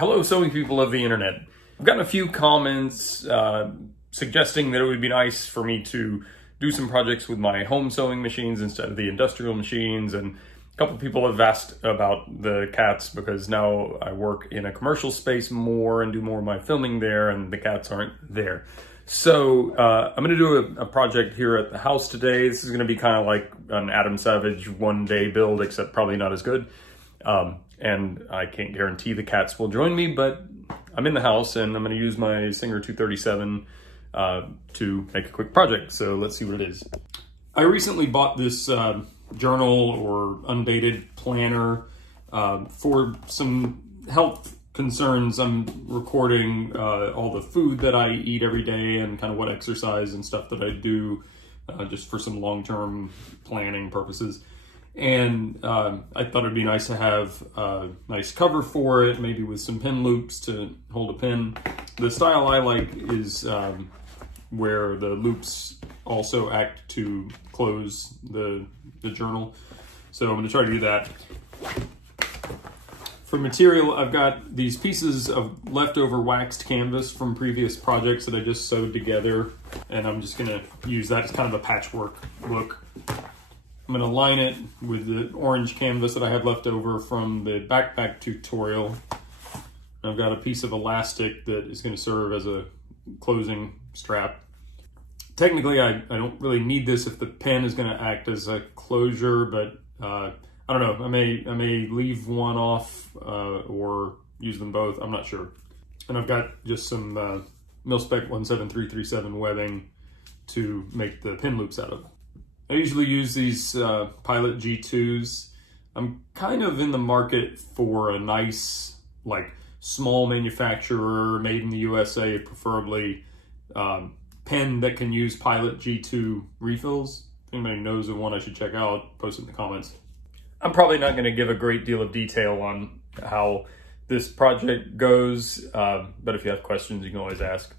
Hello, sewing people of the internet. I've gotten a few comments suggesting that it would be nice for me to do some projects with my home sewing machines instead of the industrial machines, and a couple people have asked about the cats because now I work in a commercial space more and do more of my filming there, and the cats aren't there. So I'm going to do a project here at the house today. This is going to be kind of like an Adam Savage one-day build, except probably not as good. And I can't guarantee the cats will join me, but I'm in the house and I'm going to use my Singer 237 to make a quick project. So let's see what it is. I recently bought this journal or undated planner for some health concerns. I'm recording all the food that I eat every day and kind of what exercise and stuff that I do just for some long-term planning purposes. And I thought it'd be nice to have a nice cover for it, maybe with some pin loops to hold a pin. The style I like is where the loops also act to close the journal. So I'm going to try to do that. For material, I've got these pieces of leftover waxed canvas from previous projects that I just sewed together, and I'm just going to use that as kind of a patchwork look. I'm going to line it with the orange canvas that I had left over from the backpack tutorial. I've got a piece of elastic that is going to serve as a closing strap. Technically, I don't really need this if the pen is going to act as a closure, but I don't know. I may leave one off or use them both. I'm not sure. And I've got just some Mil-Spec 17337 webbing to make the pin loops out of. I usually use these Pilot G2s. I'm kind of in the market for a nice, like, small manufacturer, made in the USA, preferably, pen that can use Pilot G2 refills. If anybody knows of one I should check out, post it in the comments. I'm probably not going to give a great deal of detail on how this project goes, but if you have questions, you can always ask.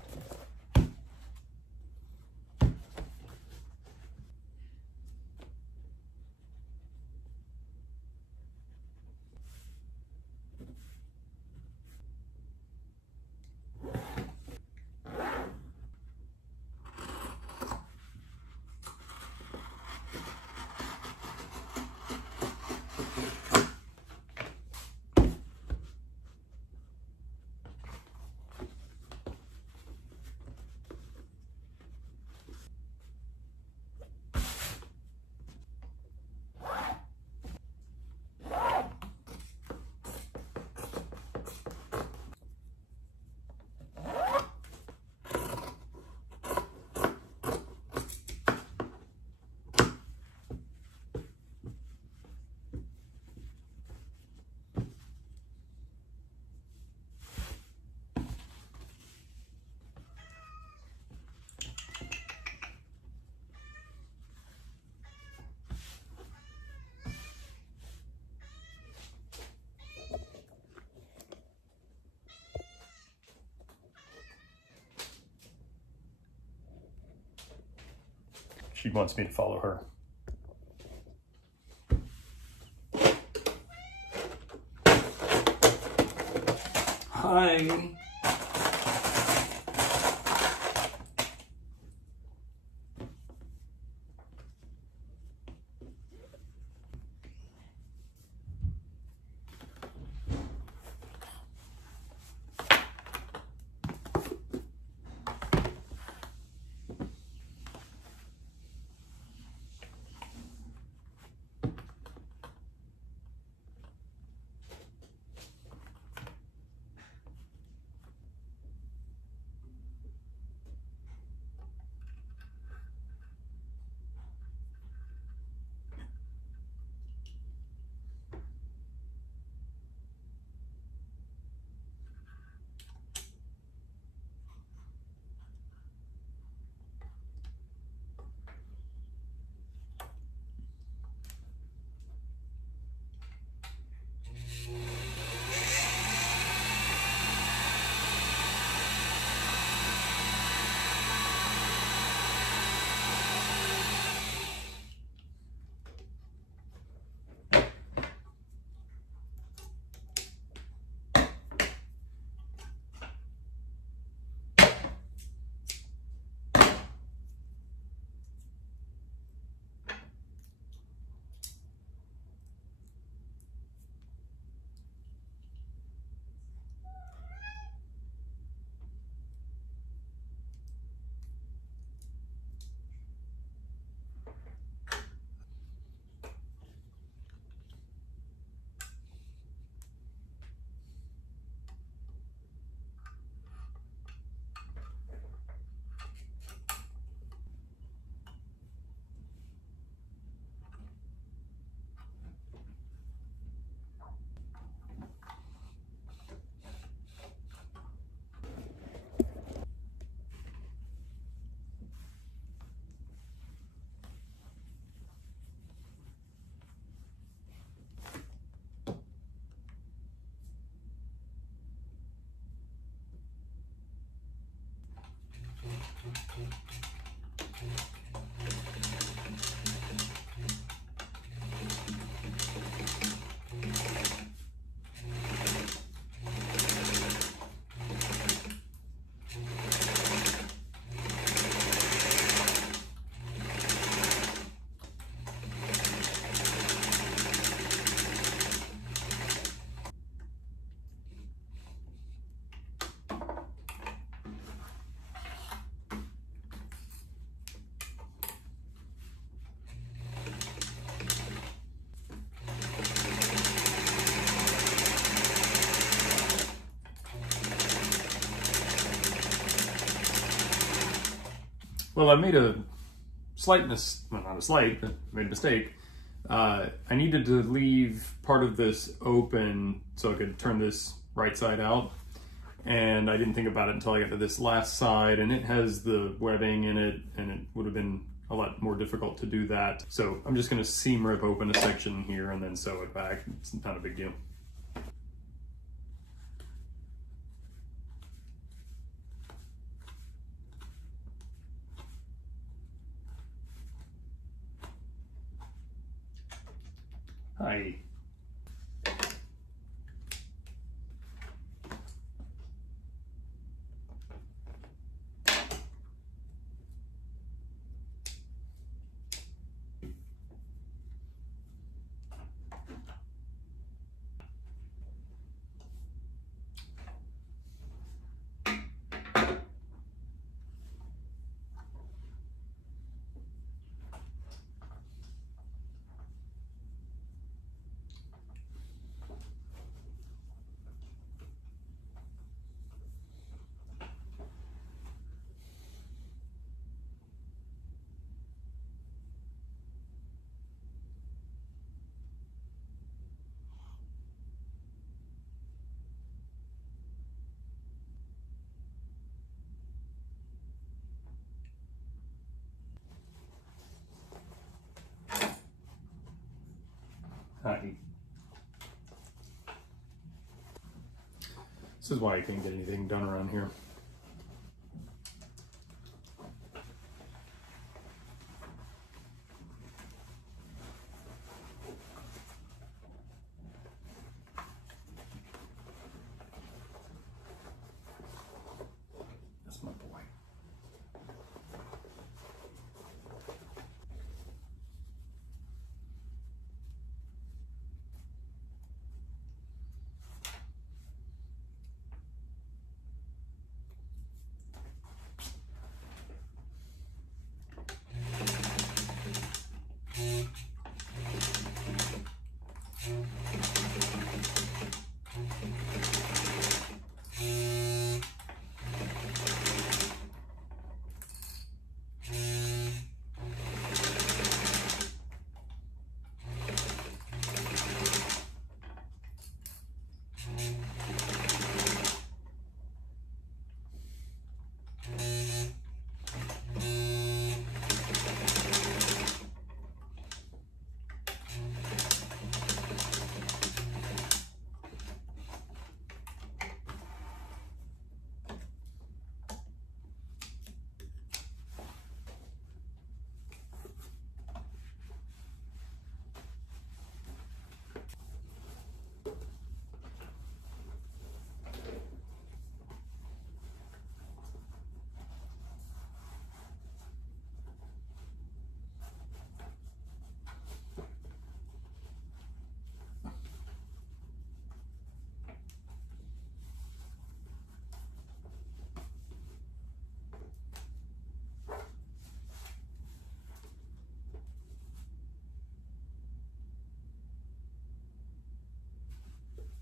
She wants me to follow her. Hi. Well, I made a well, not a slight, but made a mistake. I needed to leave part of this open so I could turn this right side out. And I didn't think about it until I got to this last side, and it has the webbing in it, and it would have been a lot more difficult to do that. So I'm just gonna seam rip open a section here and then sew it back. It's not a big deal. Hi. Hi. This is why I can't get anything done around here. That's my boy.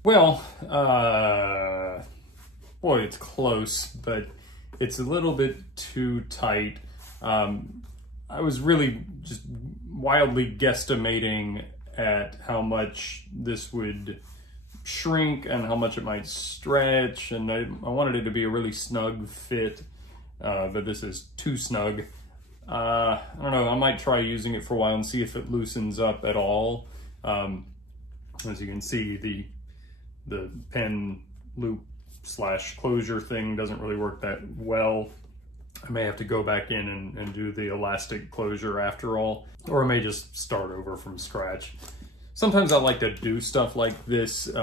Well, boy, it's close, but it's a little bit too tight. I was really just wildly guesstimating at how much this would shrink and how much it might stretch, and I wanted it to be a really snug fit, but this is too snug. I don't know, I might try using it for a while and see if it loosens up at all. As you can see, the pen loop / closure thing doesn't really work that well. I may have to go back in and do the elastic closure after all, or I may just start over from scratch. Sometimes I like to do stuff like this, you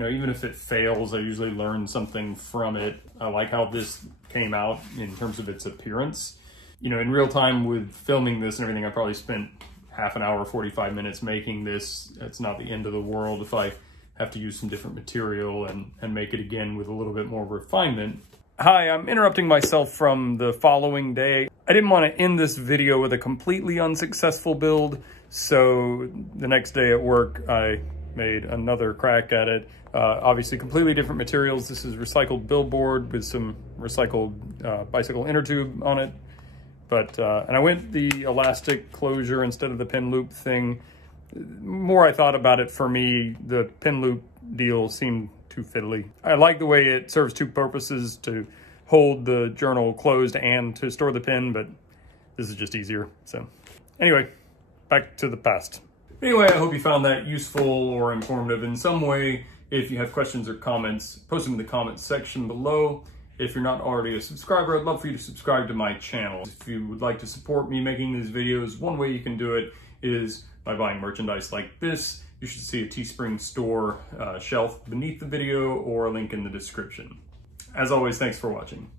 know, even if it fails, I usually learn something from it. I like how this came out in terms of its appearance. You know, in real time with filming this and everything, I probably spent half an hour, 45 minutes making this. It's not the end of the world if I have to use some different material and make it again with a little bit more refinement. Hi, I'm interrupting myself from the following day. I didn't want to end this video with a completely unsuccessful build, so the next day at work I made another crack at it. Obviously completely different materials. This is recycled billboard with some recycled bicycle inner tube on it. But, and I went the elastic closure instead of the pin loop thing. More I thought about it, for me, the pin loop deal seemed too fiddly. I like the way it serves two purposes, to hold the journal closed and to store the pin, but this is just easier. So anyway, back to the past. Anyway, I hope you found that useful or informative in some way. If you have questions or comments, post them in the comments section below. If you're not already a subscriber, I'd love for you to subscribe to my channel. If you would like to support me making these videos, one way you can do it is by buying merchandise like this. You should see a Teespring store shelf beneath the video or a link in the description. As always, thanks for watching.